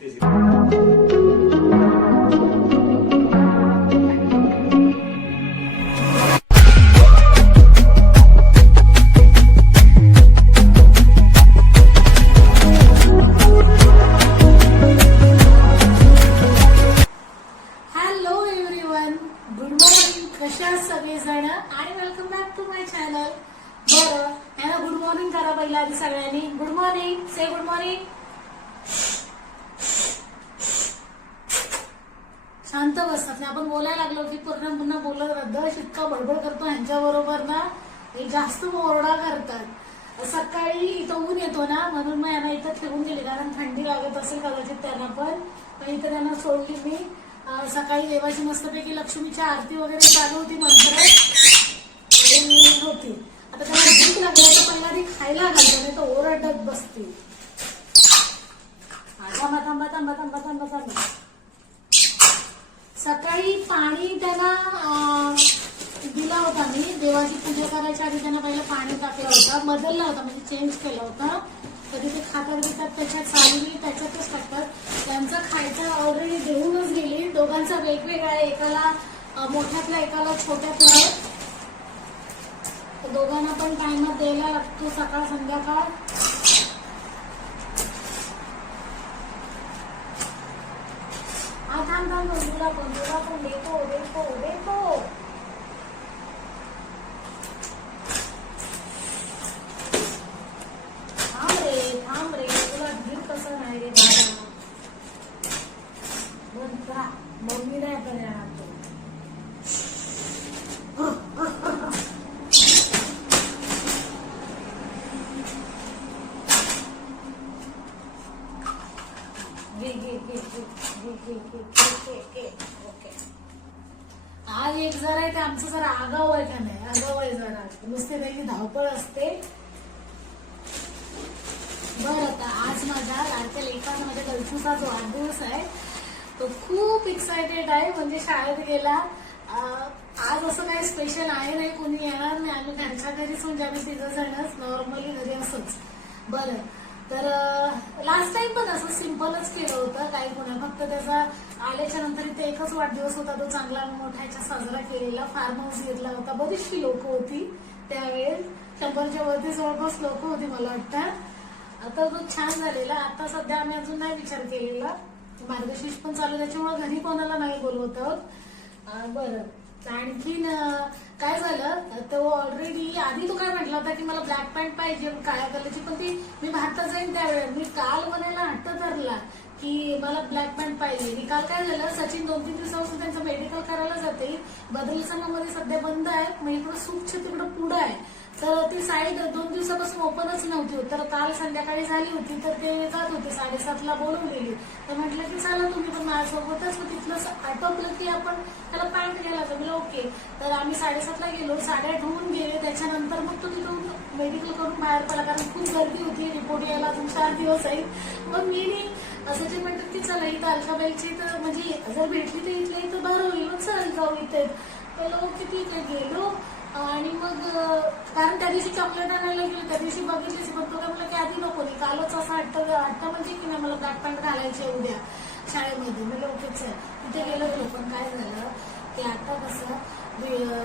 Good morning करा पहिला आधी सगळ्यांनी. Good morning say good morning शांत बसतात नाही आपण बोलायला लागलो की पूर्ण पुन्हा बोलत रद्द इतका बडबड करतो ह्यांच्या बरोबर ना हे जास्त ओरडा करतात. सकाळी इथं ऊन येतो ना म्हणून मग यांना इथं ठेवून दिली. कारण थंडी लागत असेल कदाचित त्यांना पण. इथं त्यांना सोडली मी. सकाळी देवाची मस्तपैकी लक्ष्मीची आरती वगैरे चालू होती मंत्र आणि मी होती आता त्यांना भूक लागली तर पहिला आधी खायला घालतो नाही तर ओरडत बसते हा, थांबा थांबा थांबा थांबा थांबा थांबा सकाळी पाणी त्यांना अं, दिला होता मी देवाची पूजा करायच्या आधी त्यांना पहिलं पाणी टाकलं होतं बदलला होता म्हणजे चेंज केला होता कधी ते खातात घेतात त्याच्यात साली त्याच्यातच टाकतात त्यांचं खायचं ऑलरेडी देऊनच गेली. दोघांचा वेगवेगळा आहे एकाला मोठ्यातला एकाला छोट्यातला आहे दोघांना पण टायमात द्यायला लागतो सकाळ संध्याकाळ. हा थांब थांब पण बंधूला पण देतो देतो देतो. थांब रे थांब रे. तुला धीर कसं नाही रे नुसते धावपळ असते. बरं आता आज माझ्या लाडक्या लेखाचा माझ्या गलसूचा जो वाढदिवस आहे तो खूप एक्सायटेड आहे. म्हणजे शाळेत गेला. आज असं काही स्पेशल आहे नाही कोणी येणार नाही. आम्ही त्यांच्या घरीच म्हणजे आम्ही तिघं जणच नॉर्मली घरी असंच. बरं. तर लास्ट टाइम पण असं सिम्पलच केलं होतं. काही कोणा फक्त त्याचा आल्याच्यानंतर इथे एकच वाढदिवस होता तो चांगला मोठ्याच्या साजरा केलेला. फार्म हाऊस घेतला होता. बरीचशी लोक होती त्यावेळेस. शंभरच्या वरती जवळपास लोक होती मला वाटतं. आता तो छान झालेला. आता सध्या आम्ही अजून नाही विचार केलेला. मार्गशीर्ष पण चालू त्याच्यामुळे घरी कोणाला नाही बोलवत आहोत. बरं. आणखीन काय झालं? तो ऑलरेडी आधी तो काय म्हटला होता की मला ब्लॅक पॅन्ट पाहिजे काळ्या कलरची पण ती मी भारतात जाईन त्यावेळेस. मी काल म्हणायला हट्ट धरला की मला ब्लॅक पॅन्ट पाहिजे. आणि काल काय झालं सचिन दोन तीन दिवसापासून त्यांचं मेडिकल करायला जाते. बदल संघामध्ये सध्या बंद आहे मग इकडं सूपचे तिकडं पुढं आहे. तर ती साईड दोन दिवसापासून ओपनच नव्हती तर काल संध्याकाळी झाली होती तर ते जात होते साडेसातला बोलवलेली तर म्हटलं की चला तुम्ही पण माझ्यासोबतच. तिथलं असं आटोपलं की आपण त्याला पॅन्ट घ्यायला जमलं ओके. तर आम्ही साडेसातला गेलो. साडेआठ होऊन गेले. त्याच्यानंतर मग तो तिथून मेडिकल करून बाहेर पडला. कारण खूप गर्दी होती. रिपोर्ट यायला अजून चार दिवस आहे मग मी असं जे म्हणतात की चला इथं अलकाबाईची तर म्हणजे जर भेटली तर इथल्या इथं बरं होईल. मग चल जाऊ इथे. तर लोक किती इथे गेलो. आणि मग कारण त्या दिवशी चॉकलेट आणायला गेलो त्या दिवशी बघितलीच पण तो काय की आधी नको नाही कालच असं हट्ट हट्ट म्हणजे की नाही मला ब्लॅक पॅन्ट घालायचे उद्या शाळेमध्ये. मी ओकेच आहे तिथे गेलो गेलो पण काय झालं की आता कसं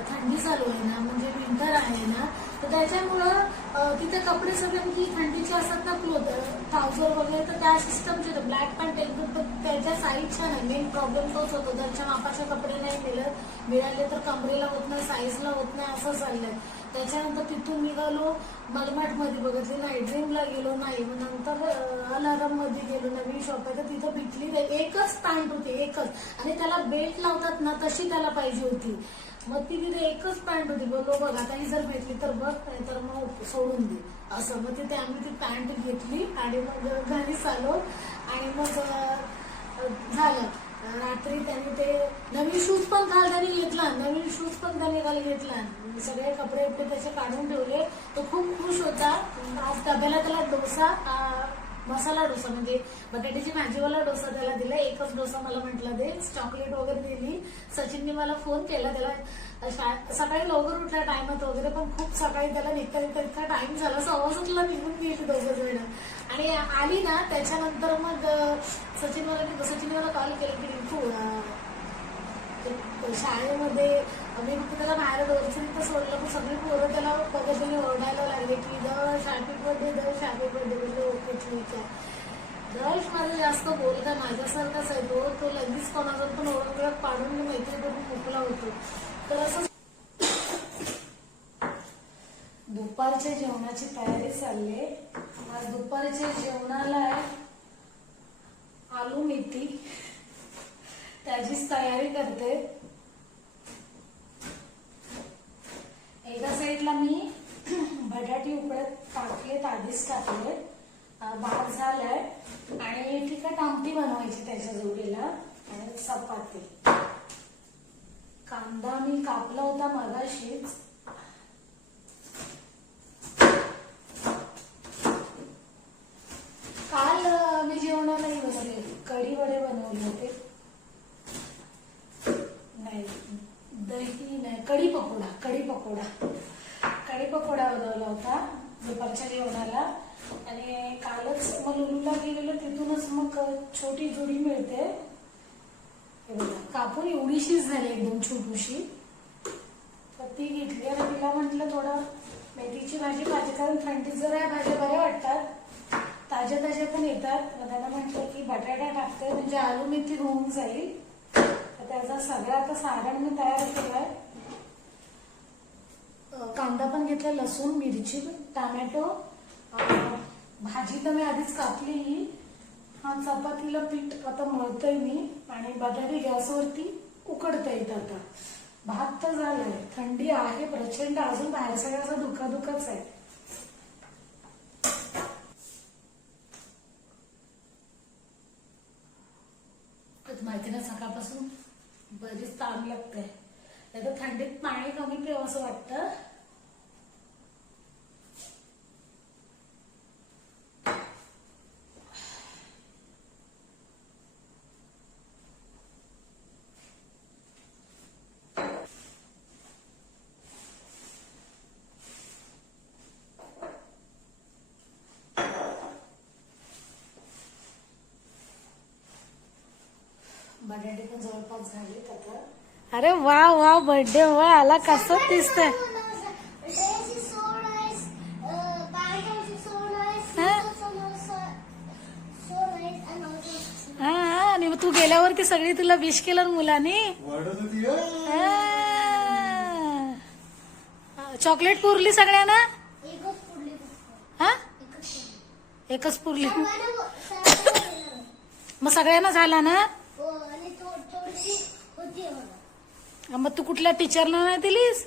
थंडी चालू आहे ना म्हणजे विंटर आहे ना तर त्याच्यामुळं तिथे कपडे सगळे की थंडीचे असतात ना क्लोथ ट्राउझर वगैरे तर त्या सिस्टमचे ब्लॅक पॅन्ट एकदम तर त्याच्या साईजच्या आहे मेन प्रॉब्लेम तोच होतो. त्यांच्या मापाचे कपडे नाही मिळत मिळाले तर कमरेला होत नाही साईजला होत नाही असं चाललंय त्याच्यानंतर तिथून निघालो. मलमाटमध्ये बघितली नाही ड्रीमला गेलो नाही मग नंतर अलाराममध्ये गेलो नवीन शॉप आहे तर तिथं भेटली एकच पॅन्ट होती एकच. आणि त्याला बेल्ट लावतात ना तशी त्याला पाहिजे होती. मग ती तिथे एकच पॅन्ट होती. बोललो बघ आता ही जर भेटली तर बघ नाही तर मग सोडून दे. असं. मग तिथे आम्ही ती पॅन्ट घेतली आणि मग घरी आलो आणि मग झालं. रात्री त्यांनी ते नवीन शूज पण काल त्यांनी घेतला नवीन शूज पण त्यांनी काल घेतला. सगळे कपडे बिपडे त्याचे काढून ठेवले. तो खूप खुश होता. आज डब्याला त्याला डोसा मसाला डोसा म्हणजे बटाट्याची भाजीवाला डोसा त्याला दिला एकच डोसा मला म्हटला दे चॉकलेट वगैरे दिली. सचिनने मला फोन केला त्याला शा- सकाळी लवकर उठल्या टायमात वगैरे पण खूप सकाळी त्याला निघता निघता इतका टाइम झाला सव्वासातला निघून गेली दोघं जण. आणि आली ना त्याच्यानंतर मग सचिन मला सचिनने मला कॉल केला की रिंकू शाळेमध्ये आम्ही फक्त त्याला बाहेर डोरचं तर सोडलं पण सगळी पोरं त्याला पद्धतीने ओरडायला लागले की दर शाखेमध्ये बर्थडे शाखेमध्ये हॅपी बर्थडे म्हणजे ओकेच विचार दर्श माझा जास्त बोलता आहे माझ्यासारखाच आहे तो तो लगेच कोणाचा पण ओळख पाडून मी मैत्री करून मोकला होतो. तर असं दुपारच्या जेवणाची तयारी चालली आहे. आज दुपारच्या जेवणाला आहे आलू मेथी. त्याचीच तयारी करते एका साईडला मी बटाटे उकडत टाकलेत आधीच टाकले. भात झालाय. आणि तिखट आमटी बनवायची त्याच्या जोडीला आणि चपाती. कांदा मी कापला होता मगाशीच. काल मी जेवणालाही बनवले कढी वडे बनवले होते. नाही दही नाही कढी पकोडा कढी पकोडा. होता दुपारच्या जेवणाला. आणि कालच मग लुलूला गेलेलो तिथूनच मग छोटी जुडी मिळते. कापून एवढीशीच झाली एकदम छोटूशी. तर ती घेतली आणि तिला म्हटलं थोडं मेथीची भाजी भाजी कारण थंडीत जर या भाज्या बऱ्या वाटतात. ताज्या ताज्या पण येतात. मग त्यांना म्हटलं की बटाटा टाकते म्हणजे आलू मेथी होऊन जाईल. तर त्याचा सगळा आता सारण मी तयार केलाय. कांदा पण घेतला लसूण मिरची टमॅटो भाजी तर मी आधीच कापली ही हा चपातीला पीठ आता मळतोय मी आणि बटाटे गॅसवरती उकडता येत आता. भात तर झालाय थंडी आहे प्रचंड अजून बाहेर सगळ्याचा धुकाधुकाच आहे. माहिती ना सकाळपासून बरीच ताण लागते तर थंडीत पाणी कमी पिवं असं वाटतं. बटाटे पण जवळपास झालेत आता. अरे वा वा बर्थडे वा आला कसं दिसतंय. आणि तू गेल्यावरती सगळी तुला विश केलं मुलांनी? चॉकलेट पुरली सगळ्यांना? हा? एकच पुरली. मग सगळ्यांना झाला ना हो, आणि थो- थोडीशी होती मला. हा, मग तू कुठल्या टीचरला नाही दिलीस.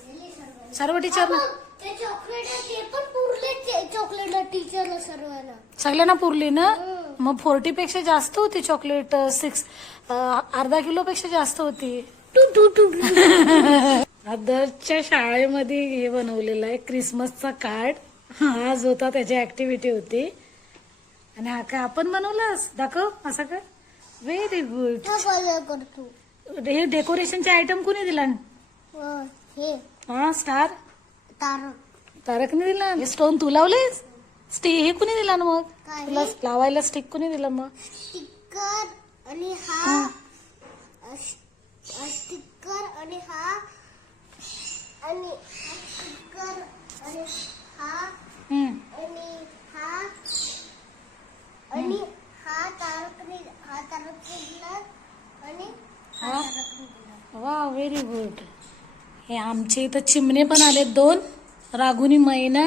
सर्व टीचरना मग ते चॉकलेट आहे, ते पण पुरले ते चॉकलेट टीचरला सर्वांना. सगळ्यांना पुरली ना. मग फोर्टी पेक्षा जास्त होती चॉकलेट सिक्स अर्धा किलो पेक्षा जास्त होती. टू टू टू आदर्शच्या शाळेमध्ये हे बनवलेलं आहे क्रिसमसचा कार्ड. आज होता त्याची ऍक्टिव्हिटी होती. आणि हा काय आपण बनवलास? दाखव असा का व्हेरी गुड करतो हे डेकोरेशनचे आयटम कोणी दिला? अ, हे. हा स्टार तारक. तारकने दिला? हे स्टोन तू लावलेस स्टे हे कोणी दिला ना मग? काय? तुला लावायला स्टिक कोणी दिला मग? स्टिकर आणि हा स्टिकर आणि हा आणि हा स्टिकर आणि हा हम्म. आणि हा आणि हा तारकने हा तारकने दिला आणि हा हा? तारकने दिला वा व्हेरी गुड हे आमचे इथं चिमणे पण आलेत दोन. रागुनी मैना.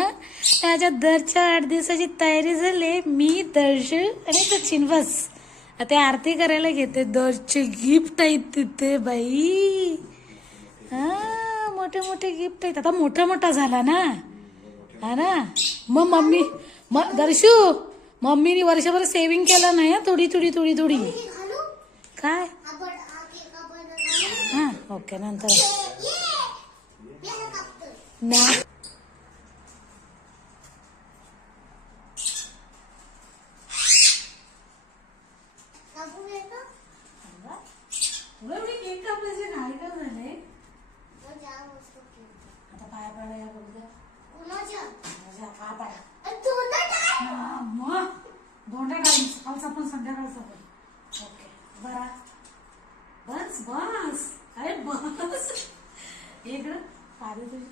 त्याच्या दरच्या आठ दिवसाची तयारी झाली. मी दर्श आणि सचिन बस. आता आरती करायला घेते. दरचे गिफ्ट आहेत तिथे बाई. हा मोठे मोठे गिफ्ट आहेत. आता मोठा मोठा झाला ना? हा ना? मग मम्मी मग दर्शू मम्मीने वर्षभर सेव्हिंग केलं नाही थोडी थोडी थोडी थोडी. काय आपण हा केक आपण घालू हा ओके नंतर ये याला कापतो ना कापून येतो एवढी केक पाहिजे काय काय झालंय मग जाम वस्तू केली. आता पाया पडला या बघ कुणाच्या? माझ्या पाया पडा अ, तुला काय? हा, मग दोंडा टाईम सकाळचा पण संध्याकाळचा पण ओके बरा बस बस अरे बस इकडं पाणी तुझी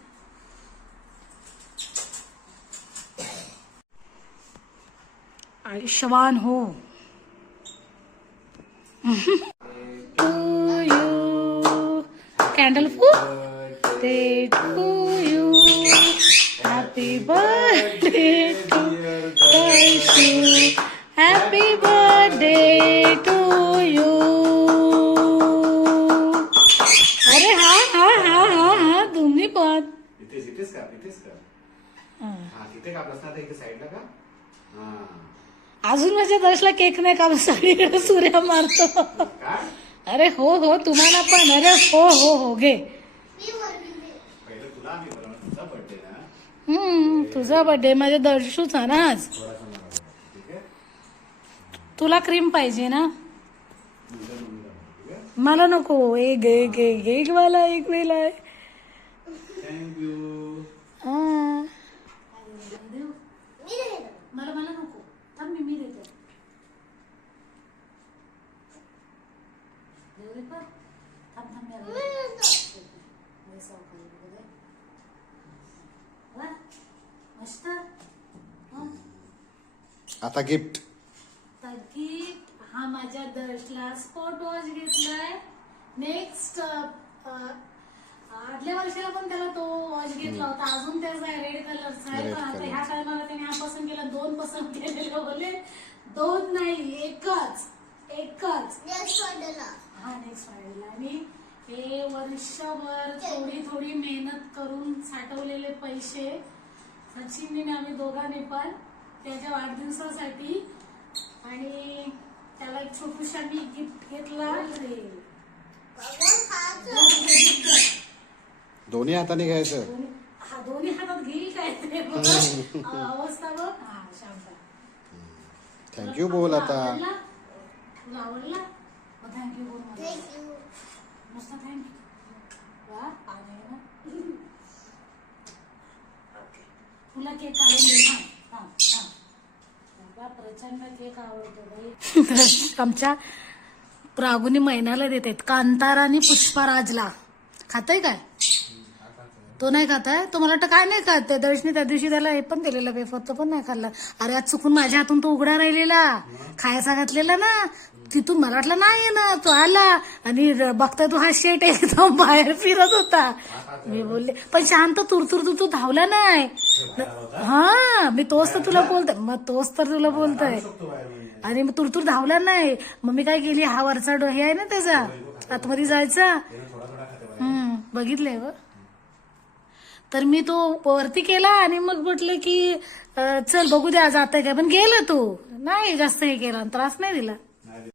आयुष्यवान हो। टू यू कॅन्डल फूल ते to you. Happy birthday to you happy birthday to you अरे हा हा हा हा हा तुम्ही पण. इथेच इथेच का इथेच का? हा. तिथे का बसणार आहे इथे साईडला का? हा. अजून माझ्या दर्शला केक नाही का सगळीकडे सूर्या मारतो? अरे हो हो तुम्हाला पण. अरे हो हो हो घे. ना? हम्म तुझा बर्थडे माझ्या दर्शूचा ना आज. आहे? तुला क्रीम पाहिजे ना? आहे? मला नको. एक एक एक एक वाला एक वेळा आहे थँक्यू हा. मी नाही देणार. मला मला नको थांब मी मी देते देऊ दे का? थांब थांब मी मी आले. नाही देणार. लय सावकाश बघू दे. वा, मस्त हं. आता गिफ्ट तर gift हा माझ्या दर्शला स्पॉट वॉच घेतलाय. नेक्स्ट आदल्या वर्षाला पण त्याला तो वॉच घेतला होता. अजून त्याचा रेड कलरचा आहे. Red पण आता color. ह्या टायमाला त्याने हा पसंत केला. दोन पसंत केलेले बोले. दोन नाही एकच. एकच. Next orderला. हा नेक्स्ट फ्रायडेला आणि हे वर्षभर थोडी थोडी मेहनत करून साठवलेले पैसे. सचिनने आम्ही दोघांनी पण त्याच्या वाढदिवसासाठी. आणि त्याला एक छोटूशा मी गिफ्ट घेतला. दोन्ही हाताने घ्यायचं. हा दोन्ही हातात घेईल काय ते बघ. अवस्था बघ. हा शांत. थँक्यू बोल आता. आवडला? तुला आवडला? थँक्यू बोल मला. मस्त थँक्यू वा पाणी आहे ना? ओके. तुला केक काढून दे आमच्या प्रागुनी महिन्याला देतात कांतार आणि पुष्पराजला. खाताय काय? तो नाही खाताय तो मला वाटतं काय नाही खात. त्या दर्शनी त्या दिवशी त्याला हे पण दिलेलं पेपर तो पण नाही खाल्ला. अरे आज चुकून माझ्या हातून तो उघडा राहिलेला. खायचा घातलेला ना. तिथून मला वाटलं नाही ना तो आला आणि बघताय बघता तो हा शेट एकदम बाहेर फिरत होता. मी बोलले पण शांत तुरतुर तू तू धावला नाही. हा मी तोच तर तुला बोलतोय मग तोच तर तुला बोलतोय. आणि मग तुरतुर धावला नाही. मग मी काय केली? हा वरचा डो हे आहे ना त्याचा? आतमध्ये जायचा? हम्म बघितलंय व. तर मी तो वरती केला आणि मग म्हटलं की चल बघू द्या जात काय. पण गेला तो. नाही जास्त हे केला त्रास नाही दिला.